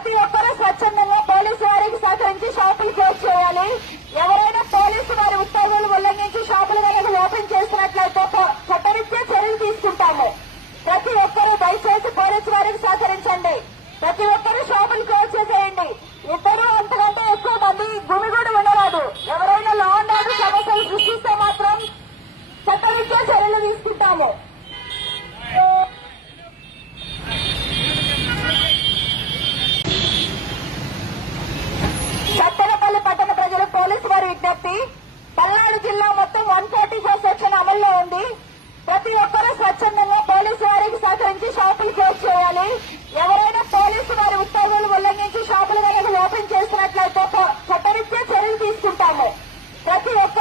ప్రతి ఒక్కరూ స్వచ్ఛందంగా పోలీసు వారికి సహకరించి షాపులు క్లోజ్ చేయాలి. ఎవరైనా పోలీసు వారి ఉత్తర్వులు ఉల్లంఘించి షాపులు కనుక ఓపెన్ చేసినట్లయితే చట్టరీత్యా చర్యలు తీసుకుంటాము. ప్రతి ఒక్కరూ దయచేసి పోలీసు వారికి సహకరించండి. ప్రతి ఒక్కరూ షాపులు క్లోజ్ చేసేయండి. ఇద్దరు అంతకంటే ఎక్కువ మంది గుమిగూడి ఉండరాదు. ఎవరైనా లా అండ్ ఆర్డర్ సమస్యలు సృష్టిస్తే మాత్రం చట్టరీత్యా చర్యలు తీసుకుంటాము. సత్తెనపల్లి పట్టణ ప్రజలు పోలీసు వారి విజ్ఞప్తి, పల్నాడు జిల్లా మొత్తం 144 సెక్షన్ అమల్లో ఉంది. ప్రతి ఒక్కరూ స్వచ్ఛందంగా పోలీసు వారికి సహకరించి షాపులు క్లోజ్ చేయాలి. ఎవరైనా పోలీసు వారి ఉత్తర్వులు ఉల్లంఘించి షాపులు కనుక ఓపెన్ చేసినట్లయితే చట్టరీత్యా చర్యలు తీసుకుంటాము. ప్రతి ఒక్క